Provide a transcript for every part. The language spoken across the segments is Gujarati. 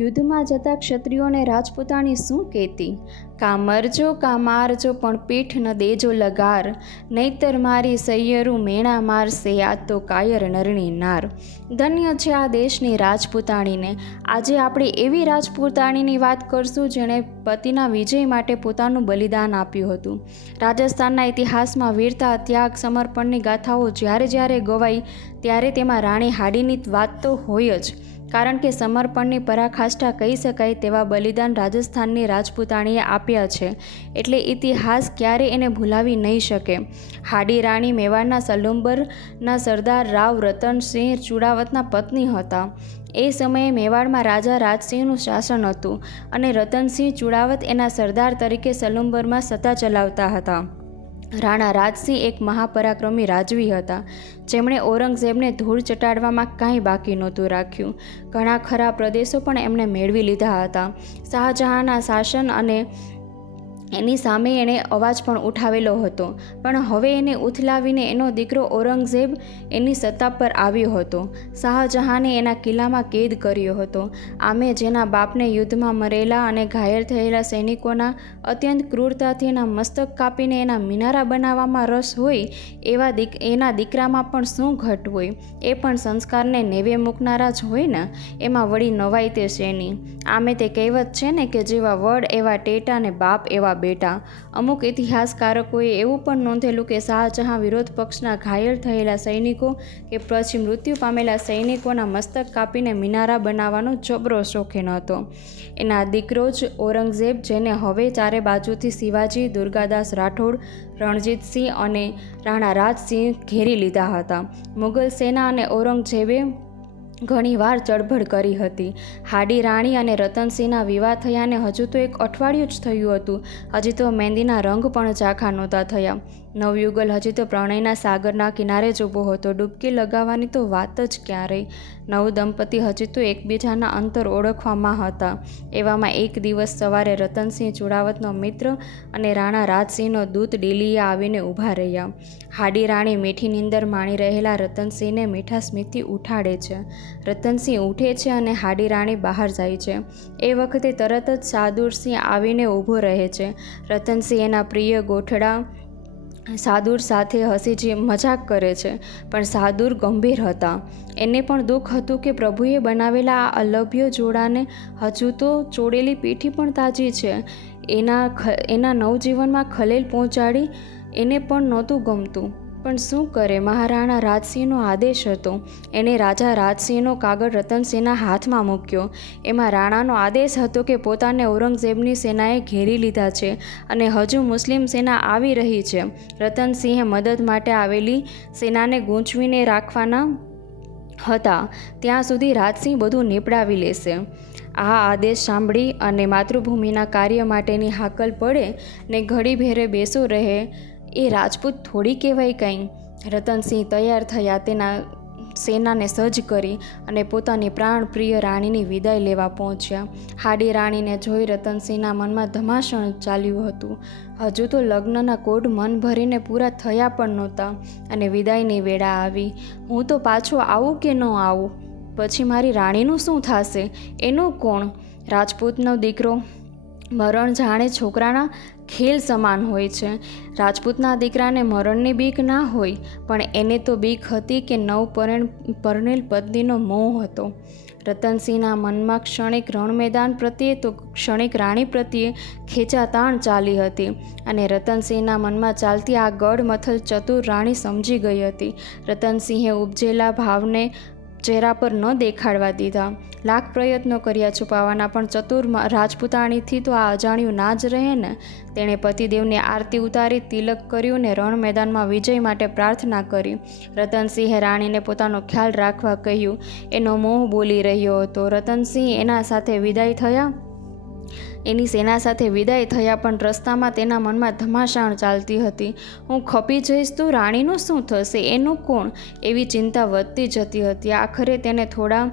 યુદ્ધમાં જતા ક્ષત્રિયોને રાજપૂતાણી શું કહેતી? કા મરજો, કા મારજો, પણ પીઠ ન દેજો લગાર. નહીતર મારી સૈયરું મેણા મારશે આ તો કાયર નરણી નાર. ધન્ય છે આ દેશની રાજપૂતાણીને. આજે આપણે એવી રાજપૂતાણીની વાત કરશું જેણે પતિના વિજય માટે પોતાનું બલિદાન આપ્યું હતું. રાજસ્થાનના ઇતિહાસમાં વીરતા, ત્યાગ, સમર્પણની ગાથાઓ જ્યારે જ્યારે ગવાઈ, ત્યારે તેમાં રાણી હાડીની વાત તો હોય જ. કારણ કે સમર્પણની પરાકાષ્ઠા કહી શકાય તેવા બલિદાન રાજસ્થાનની રાજપૂતાણીએ આપ્યા છે. એટલે ઇતિહાસ ક્યારે એને ભૂલાવી નહીં શકે. હાડી રાણી મેવાડના સલુંબરના સરદાર રાવ રતનસિંહ ચુડાવતના પત્ની હતા. એ સમયે મેવાડમાં રાજા રાજસિંહનું શાસન હતું અને રતનસિંહ ચુડાવત એના સરદાર તરીકે સલુંબરમાં સત્તા ચલાવતા હતા. રાણા રાજસિંહ એક મહાપરાક્રમી રાજવી હતા. જેમણે ઔરંગઝેબને ધૂળ ચટાડવામાં કાંઈ બાકી નહોતું રાખ્યું. ઘણા ખરા પ્રદેશો પણ એમણે મેળવી લીધા હતા. શાહજહાંના શાસન અને એની સામે એણે અવાજ પણ ઉઠાવેલો હતો, પણ હવે એને ઉથલાવીને એનો દીકરો ઔરંગઝેબ એની સત્તા પર આવ્યો હતો. શાહજહાને એના કિલ્લામાં કેદ કર્યો હતો. આમે જેના બાપને યુદ્ધમાં મરેલા અને ઘાયલ થયેલા સૈનિકોના અત્યંત ક્રૂરતાથી એના મસ્તક કાપીને એના મિનારા બનાવવામાં રસ હોય, એવા દીક, એના દીકરામાં પણ શું ઘટ હોય? એ પણ સંસ્કારને નેવે મૂકનારા જ હોય ને? એમાં વળી નવાઈ તે શેની આમે તે કહેવત છે ને કે જેવા વડ એવા ટેટા ને બાપ એવા બેટા. અમુક ઇતિહાસકારકોએ એવું પણ નોંધેલું કે શાહજહાં વિરોધ પક્ષના ઘાયલ થયેલા સૈનિકો કે પછી મૃત્યુ પામેલા સૈનિકોના મસ્તક કાપીને મિનારા બનાવવાનો જબરો શોખીન હતો. એના દીકરો જ ઔરંગઝેબ, જેને હવે ચારે બાજુથી શિવાજી, દુર્ગાદાસ રાઠોડ, રણજીતસિંહ અને રાણા રાજસિંહ ઘેરી લીધા હતા. મુગલ સેના અને ઔરંગઝેબે ઘણીવાર ચળભળ કરી હતી. હાડી રાણી અને રતનસિંહના વિવાહ થયાને હજુ તો એક અઠવાડિયું જ થયું હતું. હજી તો મહેંદીના રંગ પણ ચાખા નહોતા થયા. નવયુગલ હજી તો પ્રણયના સાગરના કિનારે જ ઊભો હતો. ડૂબકી લગાવવાની તો વાત જ ક્યાં રહી નવ દંપતી હજી તો એકબીજાના અંતર ઓળખવામાં હતા. એવામાં એક દિવસ સવારે રતનસિંહ ચુડાવતનો મિત્ર અને રાણા રાજસિંહનો દૂત ડીલીએ આવીને ઊભા રહ્યા. હાડી રાણી મીઠી નીંદર માણી રહેલા રતનસિંહને મીઠા સ્મિતથી ઉઠાડે છે. રતનસિંહ ઉઠે છે અને હાડી રાણી બહાર જાય છે. એ વખતે તરત જ સાદુરસિંહ આવીને ઊભો રહે છે. રતનસિંહ એના પ્રિય ગોઠડા સાદુર સાથે હસી જે મજાક કરે છે, પણ સાદુર ગંભીર હતા. એને પણ દુઃખ હતું કે પ્રભુએ બનાવેલા આ અલભ્ય જોડાને હજુ તો ચોડેલી પીઠી પણ તાજી છે. એના એના નવજીવનમાં ખલેલ પહોંચાડી એને પણ નહોતું ગમતું. પણ શું કરે? મહારાણા રાજસિંહનો આદેશ હતો. એણે રાજા રાજસિંહનો કાગળ રતનસિંહના હાથમાં મૂક્યો. એમાં રાણાનો આદેશ હતો કે પોતાને ઔરંગઝેબની સેનાએ ઘેરી લીધા છે અને હજુ મુસ્લિમ સેના આવી રહી છે. રતનસિંહે મદદ માટે આવેલી સેનાને ગૂંચવીને રાખવાના હતા. ત્યાં સુધી રાજસિંહ બધું નીપડાવી લેશે. આ આદેશ સાંભળી અને માતૃભૂમિના કાર્ય માટેની હાકલ પડે ને ઘડી ભેરે બેસો રહે એ રાજપૂત થોડી કહેવાય કંઈ. રતનસિંહ તૈયાર થયા, તેના સેનાને સજ્જ કરી અને પોતાની પ્રાણપ્રિય રાણીની વિદાય લેવા પહોંચ્યા. હાડી રાણીને જોઈ રતનસિંહના મનમાં ધમાસણ ચાલ્યું હતું. હજુ તો લગ્નના કોડ મન ભરીને પૂરા થયા પણ નહોતા અને વિદાયની વેળા આવી. હું તો પાછો આવું કે ન આવું? પછી મારી રાણીનું શું થશે? એનું કોણ? રાજપૂતનો દીકરો? મરણ જાણે છોકરાના ખેલ સમાન હોય છે. રાજપૂતના દીકરાને મરણની બીક ના હોય, પણ એને તો બીક હતી કે નવ પરણ, પરણેલ પત્નીનો મોહ હતો. રતનસિંહના મનમાં ક્ષણિક રણ મેદાન પ્રત્યે તો ક્ષણિક રાણી પ્રત્યે ખેંચાતાણ ચાલી હતી અને રતનસિંહના મનમાં ચાલતી આ ગઢ મથલ ચતુર રાણી સમજી ગઈ હતી. રતનસિંહે ઉપજેલા ભાવને ચહેરા પર ન દેખાડવા દીધા. લાખ પ્રયત્નો કર્યા છુપાવવાના, પણ ચતુર રાજપૂતાણીથી તો આ અજાણ્યું ના જ રહે ને? તેણે પતિદેવની આરતી ઉતારી, તિલક કર્યું ને રણ મેદાનમાં વિજય માટે પ્રાર્થના કરી. રતનસિંહે રાણીને પોતાનો ખ્યાલ રાખવા કહ્યું, એનો મોહ બોલી રહ્યો હતો. રતનસિંહ એના સાથે વિદાય થયા? એની સેના સાથે વિદાય થયા પણ રસ્તામાં તેના મનમાં ધમાસાણ ચાલતી હતી. હું ખપી જઈશ તો રાણીનું શું થશે? એનું કોણ? એવી ચિંતા વધતી જતી હતી. આખરે તેને થોડા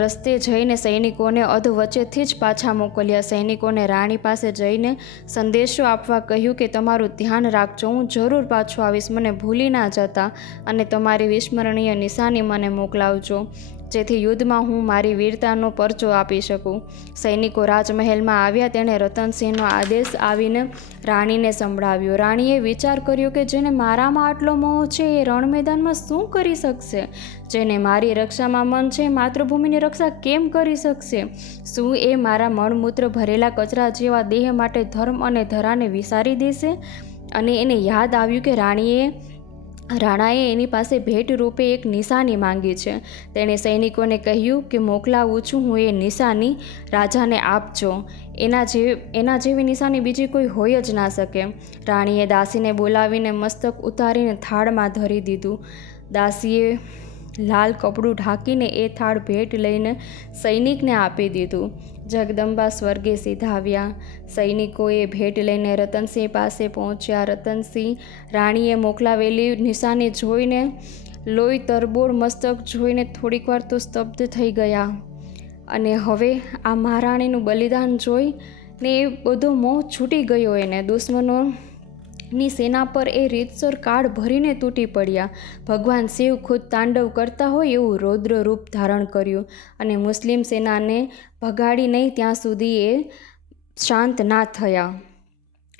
રસ્તે જઈને સૈનિકોને અધ વચ્ચેથી જ પાછા મોકલ્યા. સૈનિકોને રાણી પાસે જઈને સંદેશો આપવા કહ્યું કે, તમારું ધ્યાન રાખજો. હું જરૂર પાછો આવીશ. મને ભૂલી ના જતા અને તમારી વિસ્મરણીય નિશાની મને મોકલાવજો. જેથી યુદ્ધમાં હું મારી વીરતાનો પરચો આપી શકું. સૈનિકો રાજમહેલમાં આવ્યા તેણે રતનસિંહનો આદેશ આવીને રાણીને સંભળાવ્યો. રાણીએ વિચાર કર્યો કે જેને મારામાં આટલો મોહ છે એ રણ મેદાનમાં શું કરી શકશે? જેને મારી રક્ષામાં મન છે માતૃભૂમિની રક્ષા કેમ કરી શકશે? શું એ મારા મળમૂત્ર ભરેલા કચરા જેવા દેહ માટે ધર્મ અને ધરાને વિસારી દેશે? અને એને યાદ આવ્યું કે રાણીએ રાણાએ એની પાસે ભેટ રૂપે એક નિશાની માંગી છે. તેણે સૈનિકોને કહ્યું કે, મોકલાવું છું, હું એ નિશાની રાજાને આપજો. એના જે, એના જેવી નિશાની બીજી કોઈ હોય જ ના શકે. રાણીએ દાસીને બોલાવીને મસ્તક ઉતારીને થાળમાં ધરી દીધું. દાસીએ લાલ કપડું ઢાંકીને એ થાળ ભેટ લઈને સૈનિકને આપી દીધું. જગદંબા સ્વર્ગે સીધા આવ્યા સૈનિકોએ ભેટ લઈને રતનસિંહ પાસે પહોંચ્યા. રતનસિંહ રાણીએ મોકલાવેલી નિશાની જોઈને લોહી તરબોળ મસ્તક જોઈને થોડીક વાર તો સ્તબ્ધ થઈ ગયા. અને હવે આ મહારાણીનું બલિદાન જોઈ ને એ બધો મોહ છૂટી ગયો એને, દુશ્મનો ની સેના પર એ રીતસર કાળ ભરીને તૂટી પડ્યા. ભગવાન શિવ ખુદ તાંડવ કરતા હોય એવું રૌદ્ર રૂપ ધારણ કર્યું અને મુસ્લિમ સેનાને ભગાડી નહીં ત્યાં સુધી એ શાંત ના થયા.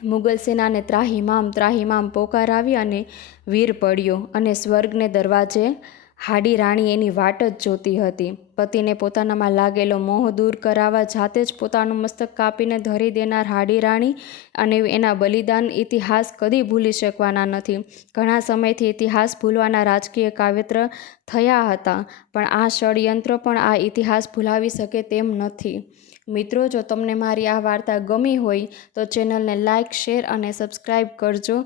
મુગલ સેનાને ત્રાહિમામ ત્રાહિમામ પોકાર આવી અને વીર પડ્યો અને સ્વર્ગને દરવાજે હાડી રાણી એની વાટ જ જોતી હતી. પતિને પોતાનામાં લાગેલો મોહ દૂર કરાવવા જાતે જ પોતાનું મસ્તક કાપીને ધરી દેનાર હાડી રાણી અને એના બલિદાન ઇતિહાસ કદી ભૂલી શકવાના નથી. ઘણા સમયથી ઇતિહાસ ભૂલવાના રાજકીય કાવ્યત્ર થયા હતા, પણ આ ષડયંત્ર પણ આ ઇતિહાસ ભૂલાવી શકે તેમ નથી. મિત્રો, જો તમને મારી આ વાર્તા ગમી હોય, તો ચેનલને લાઇક શેર અને સબસ્ક્રાઈબ કરજો.